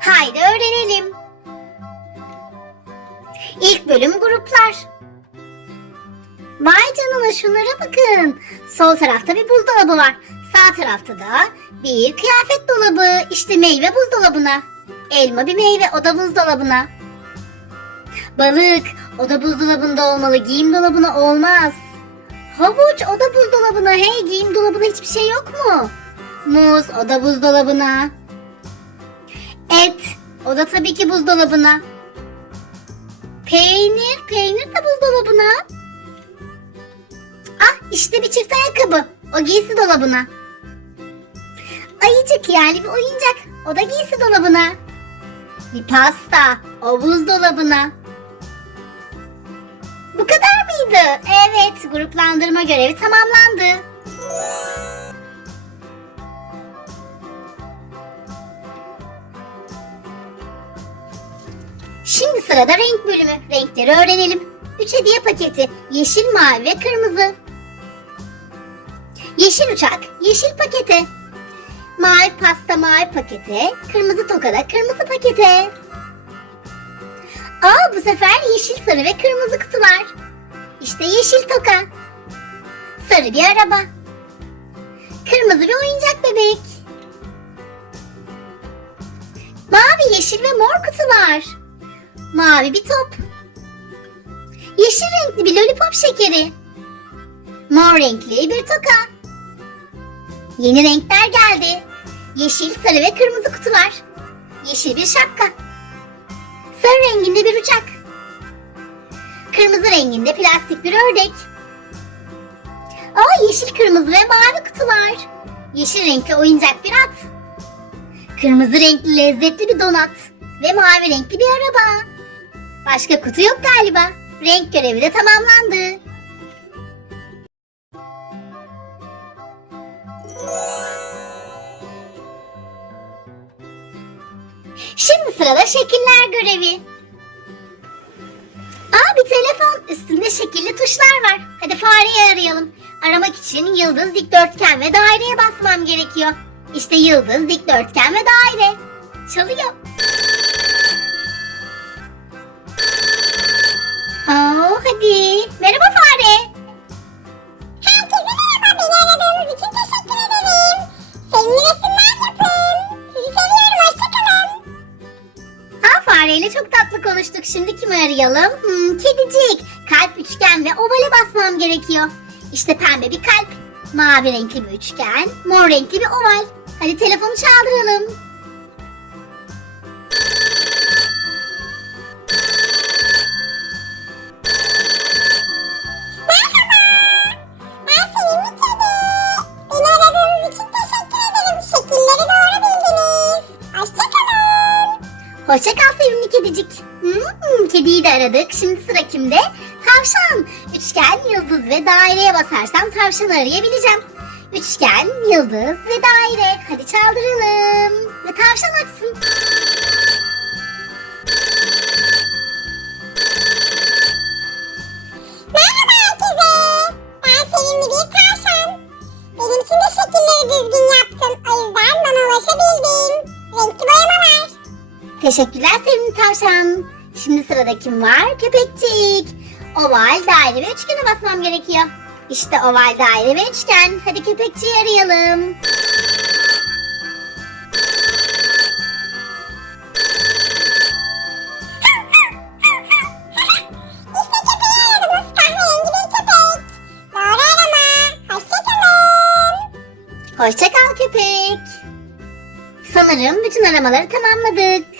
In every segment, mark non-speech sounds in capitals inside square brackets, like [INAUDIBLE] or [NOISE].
Haydi öğrenelim. İlk bölüm gruplar. Vay canına şunlara bakın. Sol tarafta bir buzdolabı var. Sağ tarafta da bir kıyafet dolabı. İşte meyve buzdolabına. Elma bir meyve o da buzdolabına. Balık o da buzdolabında olmalı. Giyim dolabına olmaz. Havuç o da buzdolabına. Hey giyim dolabında hiçbir şey yok mu? Muz o da buzdolabına. Et o da tabii ki buzdolabına. Peynir, peynir de buzdolabına. Ah işte bir çift ayakkabı. O giysi dolabına. Ayıcık yani bir oyuncak. O da giysi dolabına. Bir pasta. O buzdolabına. Bu kadar mıydı? Evet, gruplandırma görevi tamamlandı. Sırada renk bölümü. Renkleri öğrenelim. 3 hediye paketi. Yeşil, mavi ve kırmızı. Yeşil uçak, yeşil pakete. Mavi pasta, mavi pakete. Kırmızı tokada, kırmızı pakete. Aa bu sefer yeşil, sarı ve kırmızı kutular. İşte yeşil toka. Sarı bir araba. Kırmızı bir oyuncak bebek. Mavi, yeşil ve mor kutular. Mavi bir top. Yeşil renkli bir lollipop şekeri. Mor renkli bir toka. Yeni renkler geldi. Yeşil, sarı ve kırmızı kutular. Yeşil bir şapka. Sarı renginde bir uçak. Kırmızı renginde plastik bir ördek. Aa yeşil, kırmızı ve mavi kutular. Yeşil renkli oyuncak bir at. Kırmızı renkli lezzetli bir donat. Ve mavi renkli bir araba. Başka kutu yok galiba. Renk görevi de tamamlandı. Şimdi sırada şekiller görevi. Aa bir telefon. Üstünde şekilli tuşlar var. Hadi fareyi arayalım. Aramak için yıldız, dikdörtgen ve daireye basmam gerekiyor. İşte yıldız, dikdörtgen ve daire. Çalıyor. Aa hadi. Merhaba fare. Herkese merhaba. Beni aradığınız için teşekkür ederim. Sevimli resimler yapın. Sizi seviyorum. Hoşçakalın. Ha fareyle çok tatlı konuştuk. Şimdi kimi arayalım? Hmm, kedicik. Kalp, üçgen ve ovale basmam gerekiyor. İşte pembe bir kalp. Mavi renkli bir üçgen. Mor renkli bir oval. Hadi telefonu çaldıralım. Hoşça kal sevimli kedicik. Hmm, kediyi de aradık. Şimdi sıra kimde? Tavşan. Üçgen, yıldız ve daireye basarsam tavşanı arayabileceğim. Üçgen, yıldız ve daire. Hadi çaldıralım. Ve tavşan açsın. Sırada kim var? Köpekçik. Oval, daire ve üçgene basmam gerekiyor. İşte oval, daire ve üçgen. Hadi köpekçiyi arayalım. Hoşça kal köpek. Sanırım bütün aramaları tamamladık.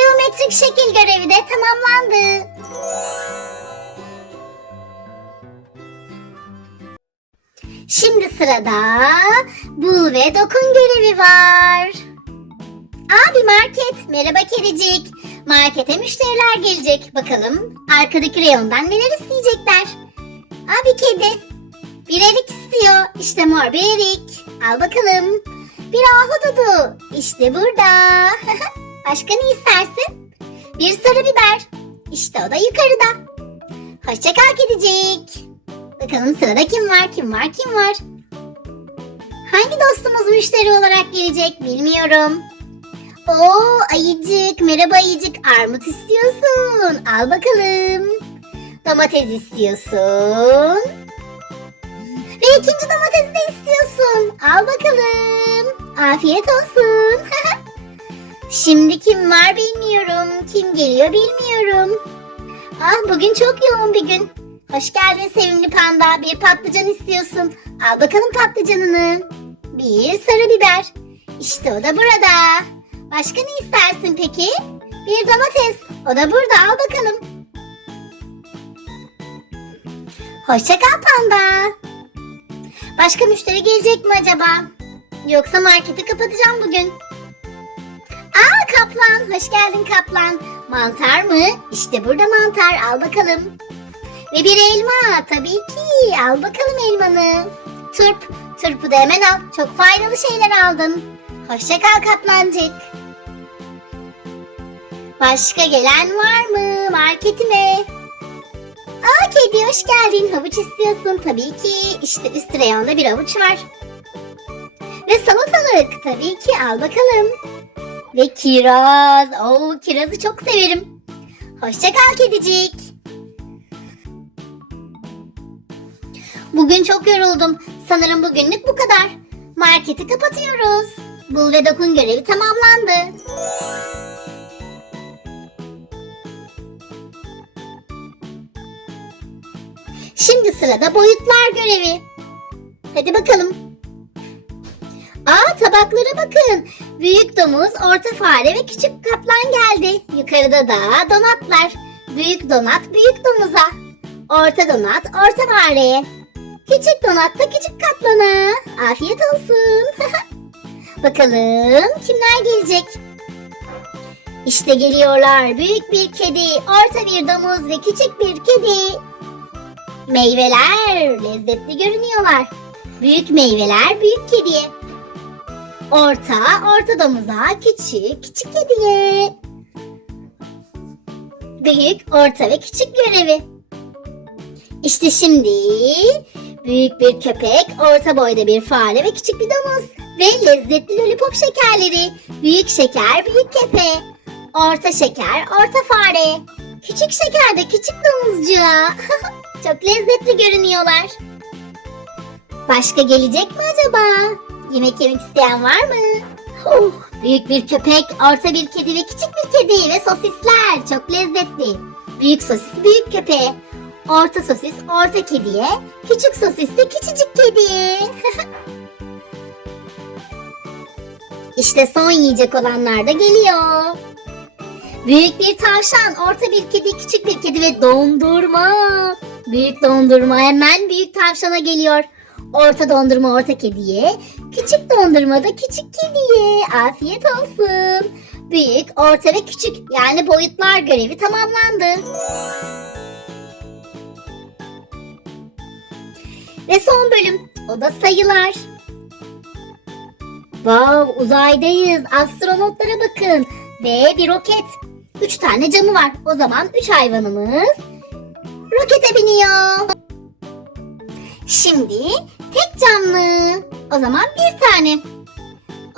Geometrik şekil görevi de tamamlandı. Şimdi sırada bul ve dokun görevi var. Abi market. Merhaba kedicik. Markete müşteriler gelecek. Bakalım arkadaki reyondan neler isteyecekler. Abi kedi. Bir erik istiyor. İşte mor bir erik. Al bakalım. Bir ahududu. İşte burada. [LAUGHS] Başka ne istersin? Bir sarı biber. İşte o da yukarıda. Hoşça kal kedicik. Bakalım sırada kim var, kim var, kim var? Hangi dostumuz müşteri olarak gelecek bilmiyorum. Oo ayıcık. Merhaba ayıcık. Armut istiyorsun. Al bakalım. Domates istiyorsun. Ve ikinci domatesi de istiyorsun. Al bakalım. Afiyet olsun. [LAUGHS] Şimdi kim var bilmiyorum. Kim geliyor bilmiyorum. Ah bugün çok yoğun bir gün. Hoş geldin sevimli panda. Bir patlıcan istiyorsun. Al bakalım patlıcanını. Bir sarı biber. İşte o da burada. Başka ne istersin peki? Bir domates. O da burada. Al bakalım. Hoşça kal panda. Başka müşteri gelecek mi acaba? Yoksa marketi kapatacağım bugün. Kaplan. Hoş geldin kaplan. Mantar mı? İşte burada mantar. Al bakalım. Ve bir elma. Tabii ki. Al bakalım elmanı. Turp. Turpu da hemen al. Çok faydalı şeyler aldın. Hoşça kal kaplancık. Başka gelen var mı marketime? Aa kedi hoş geldin. Havuç istiyorsun tabii ki. İşte üst reyonda bir havuç var. Ve salatalık tabii ki al bakalım. Ve kiraz. Oo kirazı çok severim. Hoşça kal kedicik. Bugün çok yoruldum. Sanırım bugünlük bu kadar. Marketi kapatıyoruz. Bul ve dokun görevi tamamlandı. Şimdi sırada boyutlar görevi. Hadi bakalım. Aa tabaklara bakın. Büyük domuz, orta fare ve küçük kaplan geldi. Yukarıda da donatlar. Büyük donat büyük domuza. Orta donat orta fareye. Küçük donat da küçük kaplana. Afiyet olsun. [LAUGHS] Bakalım kimler gelecek? İşte geliyorlar. Büyük bir kedi, orta bir domuz ve küçük bir kedi. Meyveler lezzetli görünüyorlar. Büyük meyveler büyük kediye. Orta, orta domuza, küçük, küçük kediye. Büyük, orta ve küçük görevi. İşte şimdi büyük bir köpek, orta boyda bir fare ve küçük bir domuz. Ve lezzetli lollipop şekerleri. Büyük şeker, büyük kepe. Orta şeker, orta fare. Küçük şeker de küçük domuzcuğa. [LAUGHS] Çok lezzetli görünüyorlar. Başka gelecek mi acaba? Yemek yemek isteyen var mı? Oh, büyük bir köpek, orta bir kedi ve küçük bir kedi ve sosisler. Çok lezzetli. Büyük sosis büyük köpeğe. Orta sosis orta kediye. Küçük sosis de küçücük kediye. [LAUGHS] işte son yiyecek olanlar da geliyor. Büyük bir tavşan, orta bir kedi, küçük bir kedi ve dondurma. Büyük dondurma hemen büyük tavşana geliyor. Orta dondurma orta kediye, küçük dondurma da küçük kediye. Afiyet olsun. Büyük, orta ve küçük yani boyutlar görevi tamamlandı. Ve son bölüm, o da sayılar. Wow, uzaydayız. Astronotlara bakın. Ve bir roket. Üç tane camı var. O zaman üç hayvanımız rokete biniyor. Şimdi tek camlı. O zaman bir tane.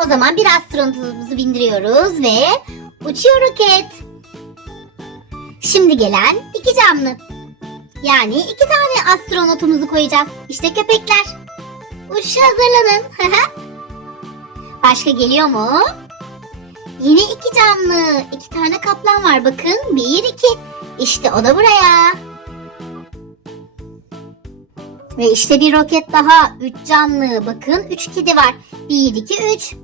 O zaman bir astronotumuzu bindiriyoruz ve uçuyor roket. Şimdi gelen iki camlı. Yani iki tane astronotumuzu koyacağız. İşte köpekler. Uçuşa hazırlanın. [LAUGHS] Başka geliyor mu? Yine iki camlı. iki tane kaplan var bakın. Bir iki. İşte o da buraya. Ve işte bir roket daha. Üç camlı. Bakın üç kedi var. Bir iki üç.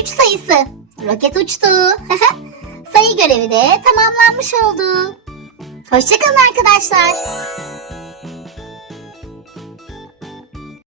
Üç sayısı. Roket uçtu. [LAUGHS] Sayı görevi de tamamlanmış oldu. Hoşçakalın arkadaşlar.